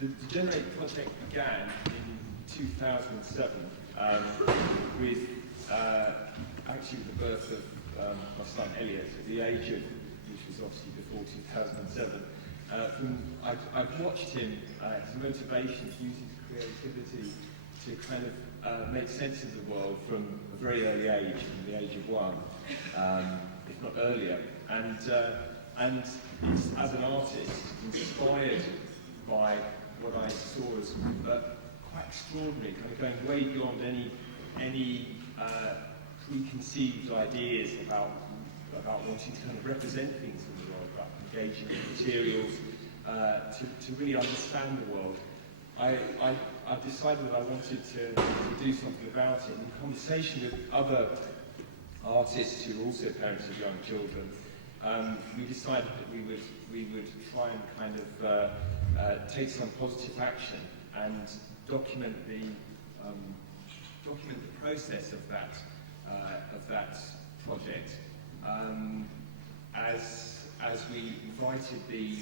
the Generate project began in 2007 with actually the birth of my son Elliot at the age of, which was obviously before 2007. I've watched him, his motivations, using his creativity to kind of make sense of the world from a very early age, from the age of 1, if not earlier. And as an artist, inspired by what I saw as quite extraordinary, kind of going way beyond any preconceived ideas about wanting to kind of represent things in the world, about engaging in materials, to really understand the world. I decided that I wanted to do something about it. In conversation with other artists who were also parents of young children, we decided that we would try and kind of take some positive action and document the process of that project, as we invited the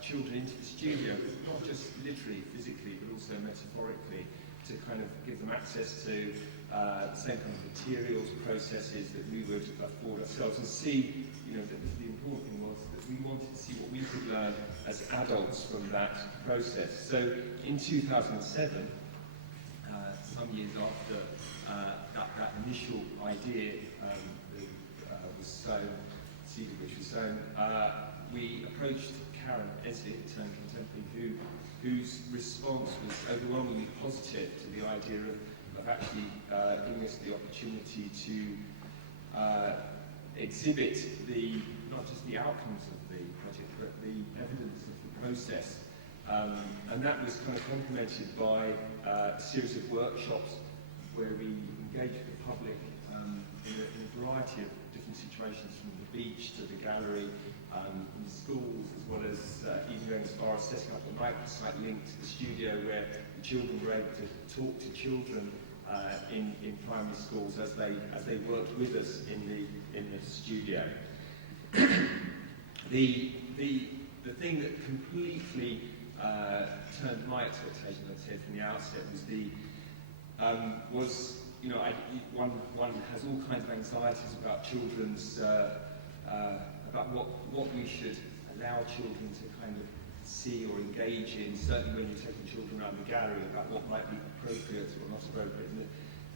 children into the studio, not just literally, physically, but also metaphorically, to kind of give them access to the same kind of materials, processes that we would afford ourselves, and see, the important thing was that we wanted to see what we could learn as adults from that process. So in 2007, some years after that initial idea was sown, seed of which was sown, we approached Karen Esley at Turn Contemporary, whose response was overwhelmingly positive to the idea of actually giving us the opportunity to exhibit not just the outcomes of the project, but the evidence of the process. And that was kind of complemented by a series of workshops where we engaged the public in a variety of different situations, from the beach to the gallery, in the schools, as well as even going as far as setting up a microsite link to the studio where the children were able to talk to children in primary schools as they worked with us in the studio. The thing that completely turned my expectations, I'd say, from the outset was one has all kinds of anxieties about children's about what we should allow children to kind of see or engage in, certainly when you're taking children around the gallery, about what might be appropriate or not appropriate. And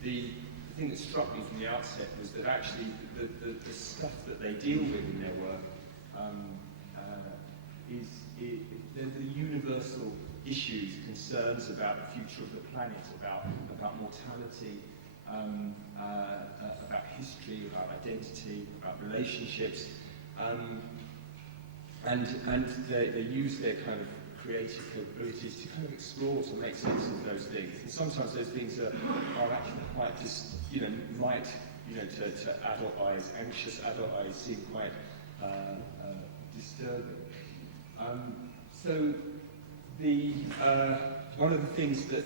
the thing that struck me from the outset was that actually the stuff that they deal with in their work they're the universal issues, concerns about the future of the planet, about mortality, about history, about identity, about relationships, and they use their kind of creative capabilities to kind of explore, to make sense of those things. And sometimes those things are actually quite just, might, to adult eyes, anxious adult eyes, seem quite disturbing. So one of the things that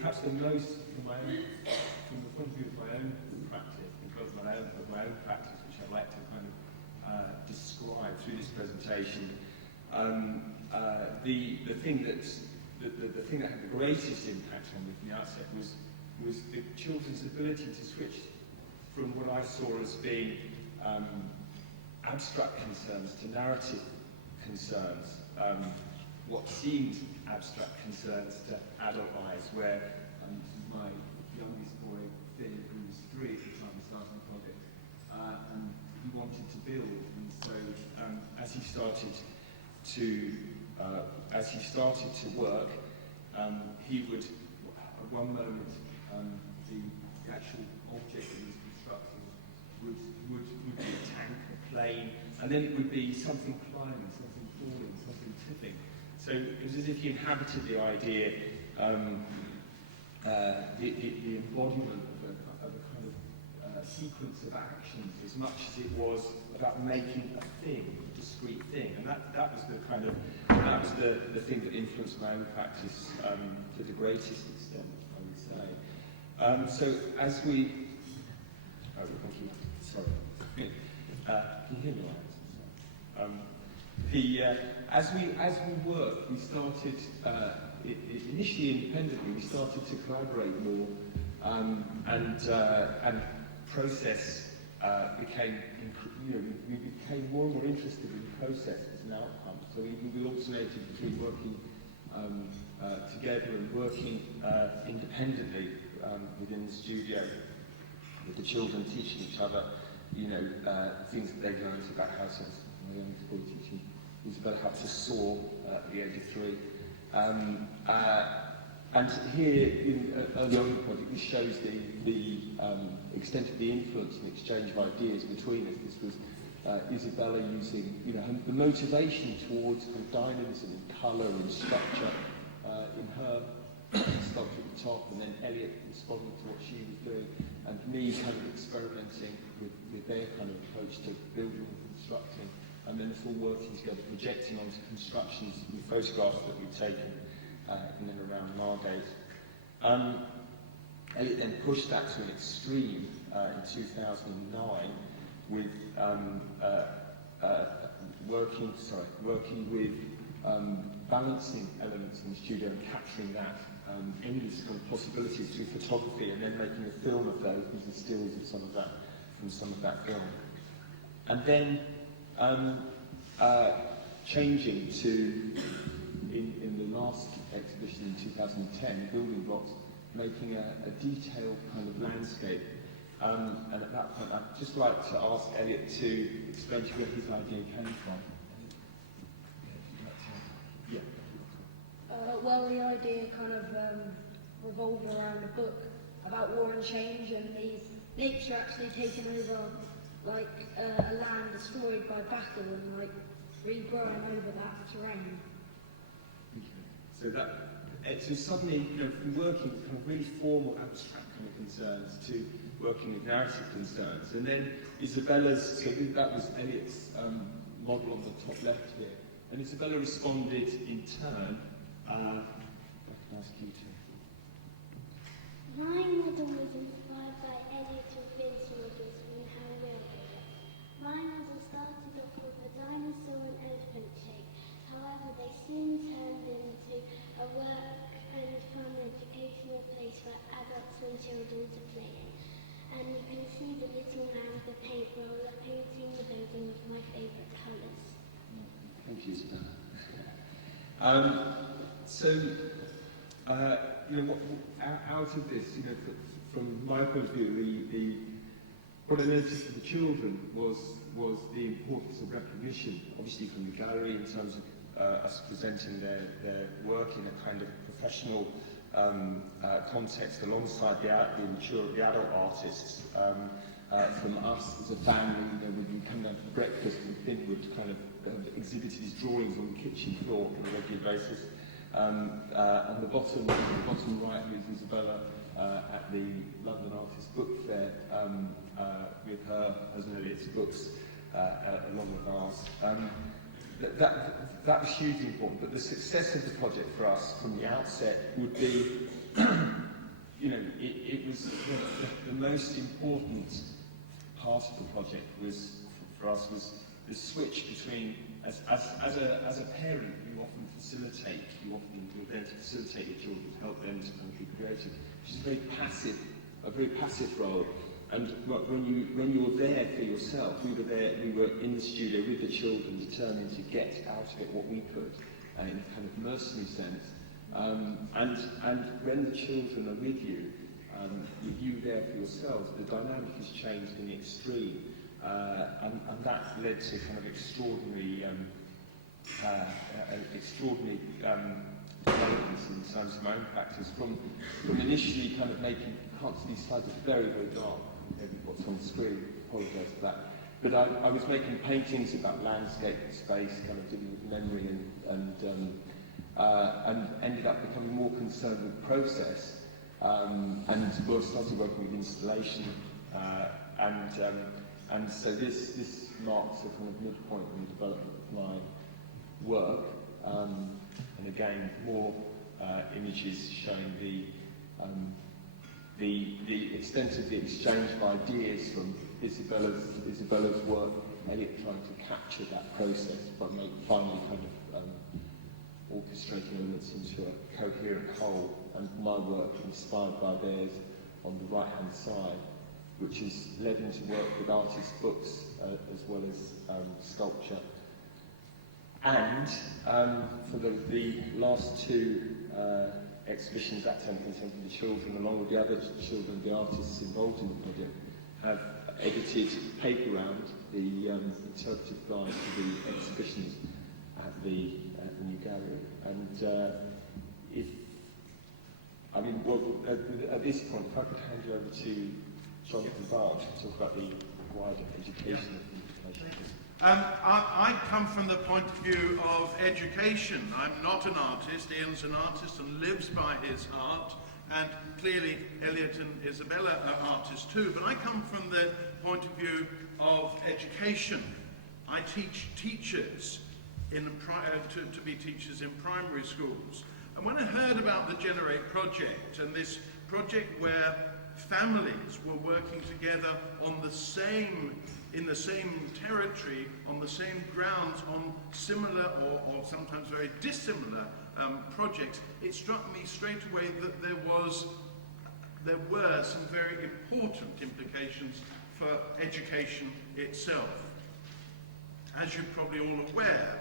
perhaps the most, from the point of view of my own practice, because of my own practice, which I'd like to kind of describe through this presentation, the thing that had the greatest impact on me from the outset was the children's ability to switch from what I saw as being abstract concerns to narrative concerns, what seemed abstract concerns to adult eyes, where this is my youngest boy, Finn, who was 3 at the time of starting the project, and he wanted to build, and so as he started to work, he would, at one moment, the actual object that he was constructing would be a tank, a plane, and then it would be something climbing, something falling, something tipping. So it was as if he inhabited the idea, the embodiment of a kind of sequence of actions, as much as it was about making a thing, a discrete thing. And that was the thing that influenced my own practice to the greatest extent, I would say. So as we, thank you. Sorry. Can you hear me? As we worked, we started initially independently. We started to collaborate more, and process became, we became more and more interested in the process as an outcome. So we alternated between working together and working independently within the studio with the children, teaching each other, things that they learned about how to. My young boy teaching Isabella how to saw at the age of 3. And here, early on in the project, this shows the extent of the influence and exchange of ideas between us. This was Isabella using, the motivation towards kind of dynamism and colour and structure in her sculpture at the top, and then Elliot responding to what she was doing, and me kind of experimenting with their kind of approach to building and constructing, and then it's all working together, projecting onto constructions and photographs that we've taken in and around Margate. Elliot then pushed that to an extreme in 2009 with working with balancing elements in the studio and capturing that endless kind of possibilities through photography, and then making a film of those using stills of some of that film. And then changing to, in the last exhibition in 2010, Building Blocks, making a detailed kind of landscape. And at that point, I'd just like to ask Elliot to explain to you where his idea came from. Yeah. Well, the idea kind of revolved around a book about war and change, and the nature actually taking over, like a land destroyed by battle, and like regrowing over that terrain. So suddenly, from working with kind of really formal, abstract kind of concerns to working with narrative concerns, and then Isabella's. So that was Elliot's model on the top left here, and Isabella responded in turn. I can ask you to. My model was inspired by Elliot and Finn's models from Hungary. My model started off with a dinosaur and elephant shape. However, they soon turned into a work and fun educational place for adults and children to play in. And you can see the little man with the paint roller painting the building with my favourite colours. Thank you, Isabella. Out of this, from my point of view, what I noticed for the children was the importance of recognition, obviously from the gallery in terms of us presenting their work in a kind of professional context alongside the adult artists. From us as a family, when we come down for breakfast, and Finn would kind of exhibited his drawings on the kitchen floor on a regular basis. On the bottom right is Isabella at the London Artists Book Fair with her and Elliot's books along with ours. That was hugely important, but the success of the project for us from the outset would be, it was the most important part of the project for us was the switch between, as a parent, you often facilitate, you're there to facilitate your children, to help them to kind of be creative, which is a very passive role. And when you were there for yourself, we were in the studio with the children, determined to get out of it what we could, in a kind of mercenary sense. And when the children are with you there for yourselves, the dynamic has changed in the extreme. And that led to kind of extraordinary developments in terms of my own practice. From initially kind of making, can't see these slides are very, very dark compared with what's on the screen, apologise for that. But I was making paintings about landscape and space, kind of dealing with memory and ended up becoming more concerned with process, and started working with installation, and so this marks a kind of midpoint in the development of my work, and again more images showing the extent of the exchange of ideas from Isabella's work Elliot trying to capture that process, but finally kind of orchestrating elements into a coherent whole, and my work inspired by theirs on the right-hand side, which has led into work with artists' books as well as sculpture. And for the last two exhibitions at Temple Contemporary Children, along with the other children, the artists involved in the project, have edited paper round the interpretive guide for the exhibitions at the new gallery. And at this point, if I could hand you over to Jonathan Barch to talk about the wider education implications. I come from the point of view of education. I'm not an artist. Ian's an artist and lives by his art, and clearly Elliot and Isabella are artists too, but I come from the point of view of education. I teach teachers to be teachers in primary schools. And when I heard about the Generate project, and this project where families were working together on in the same territory, on the same grounds, on similar or sometimes very dissimilar projects, it struck me straight away that there were some very important implications for education itself. As you're probably all aware,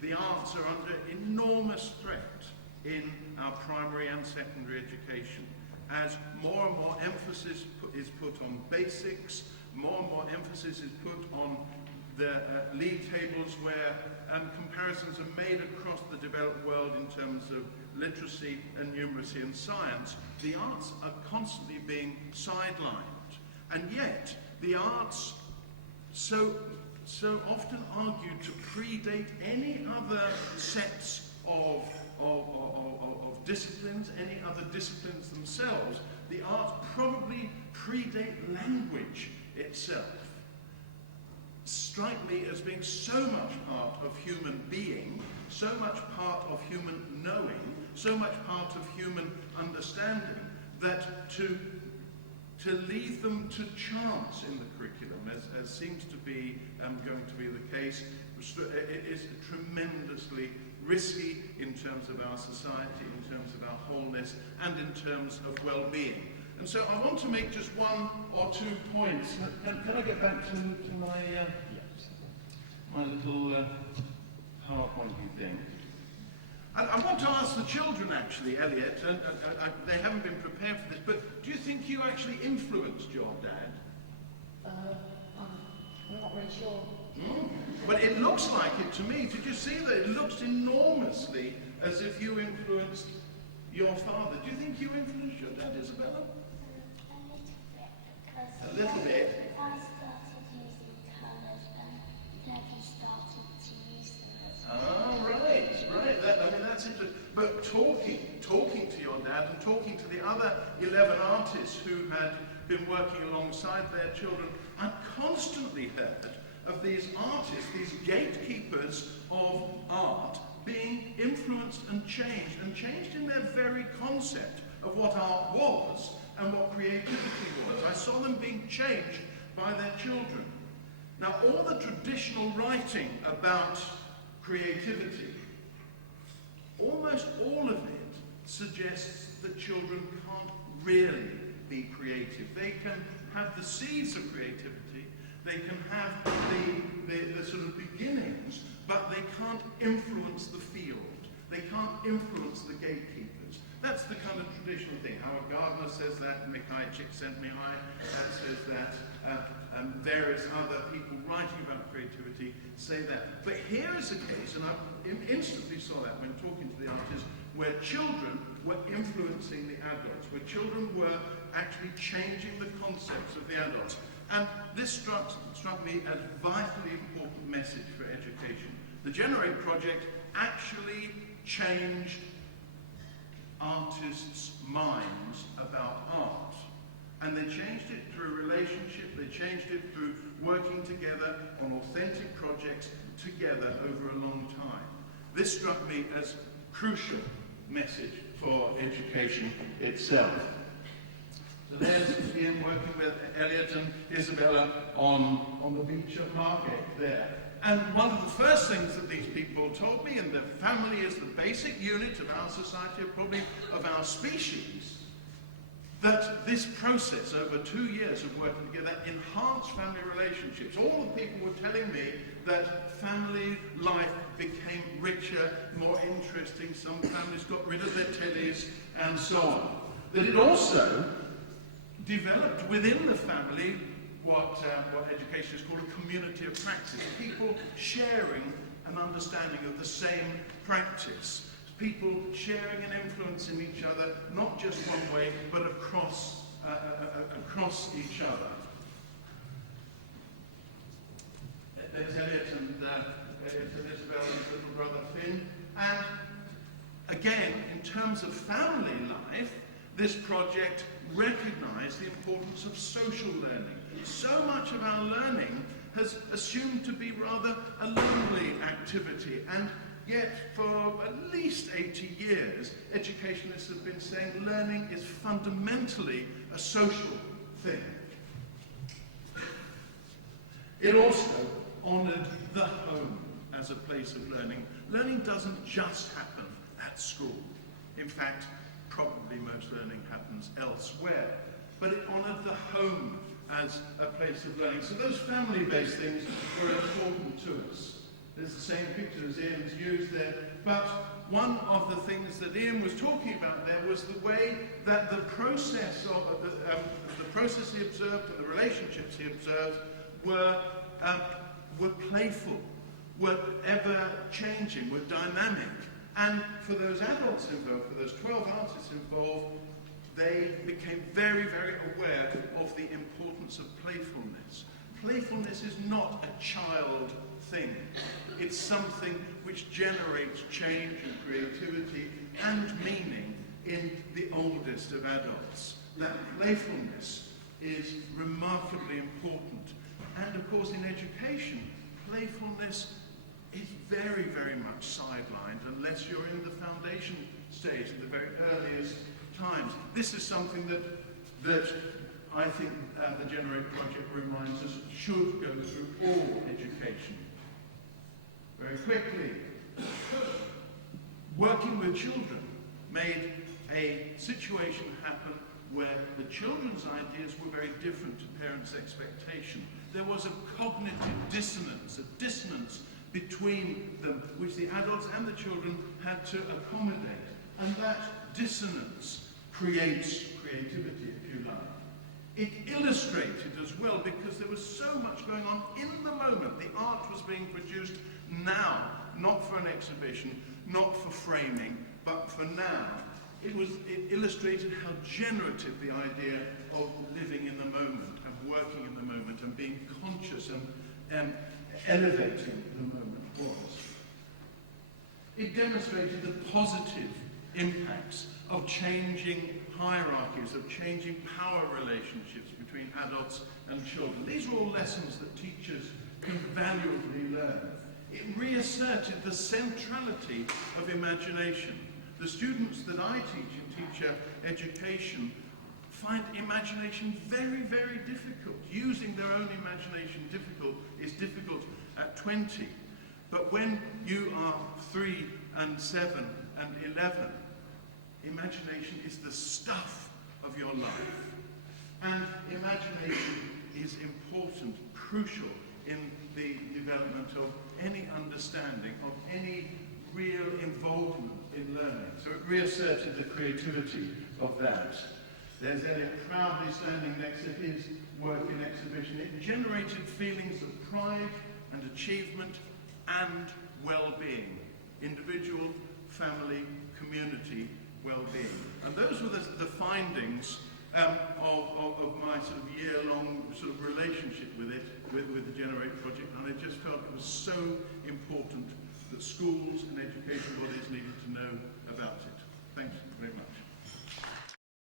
the arts are under enormous threat in our primary and secondary education, as more and more emphasis is put on basics, more and more emphasis is put on the league tables where comparisons are made across the developed world in terms of literacy and numeracy and science. The arts are constantly being sidelined, and yet the arts so often argued to predate any other sets of disciplines, any other disciplines themselves. The arts probably predate language itself. Strike me as being so much part of human being, so much part of human knowing, so much part of human understanding, that to leave them to chance in the curriculum, as seems to be going to be the case, it is tremendously risky in terms of our society, in terms of our wholeness, and in terms of well-being. And so I want to make just one or two points. Can I get back to my my little PowerPointy thing? I want to ask the children, actually, Elliot, and they haven't been prepared for this, but do you think you actually influenced your dad? I'm not really sure. But it looks like it to me. Did you see that? It looks enormously as if you influenced your father. Do you think you influenced your dad, Isabella? A little bit, because A little bit? I started using colours and Daddy started to use them. Ah, right. That's interesting. But talking to your dad and talking to the other 11 artists who had been working alongside their children, I constantly heard of these artists, these gatekeepers of art, being influenced and changed in their very concept of what art was and what creativity was. I saw them being changed by their children. Now, all the traditional writing about creativity, almost all of it suggests that children can't really be creative. They can have the seeds of creativity, they can have the sort of beginnings, but they can't influence the field. They can't influence the gatekeepers. That's the kind of traditional thing. Howard Gardner says that, Mikhail Csikszentmihalyi says that, various other people writing about creativity say that. But here is a case, and I instantly saw that when talking to the artists, where children were influencing the adults, where children were actually changing the concepts of the adults. And this struck me as a vitally important message for education. The Generate project actually changed artists' minds about art. And they changed it through relationship, they changed it through working together on authentic projects together over a long time. This struck me as a crucial message for education itself. So there's Ian working with Elliot and Isabella on the beach of Margate there. And one of the first things that these people told me, and the family is the basic unit of our society, probably of our species, that this process over 2 years of working together enhanced family relationships. All the people were telling me that family life became richer, more interesting. Some families got rid of their tellies and so on. That it also developed within the family what education is called a community of practice. People sharing an understanding of the same practice. People sharing and influencing each other, not just one way, but across each other. There's Elliot and Isabella's little brother Finn. And again, in terms of family life, this project recognized the importance of social learning. So much of our learning has assumed to be rather a lonely activity, and yet for at least 80 years, educationists have been saying learning is fundamentally a social thing. It also honoured the home as a place of learning. Learning doesn't just happen at school. In fact, probably most learning happens elsewhere. But it honoured the home as a place of learning. So those family-based things were important to us. There's the same picture as Ian's used there. But one of the things that Ian was talking about there was the way that the process the process he observed and the relationships he observed were playful, were ever-changing, were dynamic. And for those adults involved, for those 12 artists involved, they became very, very aware of the importance of playfulness. Playfulness is not a child thing. It's something which generates change and creativity and meaning in the oldest of adults. That playfulness is remarkably important. And of course, in education, playfulness is very, very much sidelined unless you're in the foundation stage, in the very earliest times. This is something that I think the Generate Project reminds us should go through all education. Very quickly, working with children made a situation happen where the children's ideas were very different to parents' expectation. There was a cognitive dissonance, a dissonance between them, which the adults and the children had to accommodate. And that dissonance creates creativity, if you like. It illustrated as well, because there was so much going on in the moment. The art was being produced now, not for an exhibition, not for framing, but for now. It illustrated how generative the idea of living in the moment, of working in the moment, and being conscious and elevating the moment was. It demonstrated the positive impacts of changing hierarchies, of changing power relationships between adults and children. These are all lessons that teachers can valuably learn. It reasserted the centrality of imagination. The students that I teach in teacher education find imagination very, very difficult. Using their own imagination is difficult at 20. But when you are 3 and 7 and 11, imagination is the stuff of your life. And imagination is important, crucial in the development of any understanding, of any real involvement in learning. So it reasserted the creativity of that. There's Elliot proudly standing next to his work in exhibition. It generated feelings of pride and achievement and well-being. Individual, family, community well-being. And those were the findings of my sort of year-long sort of relationship with it, with the Generate Project, and I just felt it was so important that schools and education bodies needed to know about it. Thanks very much.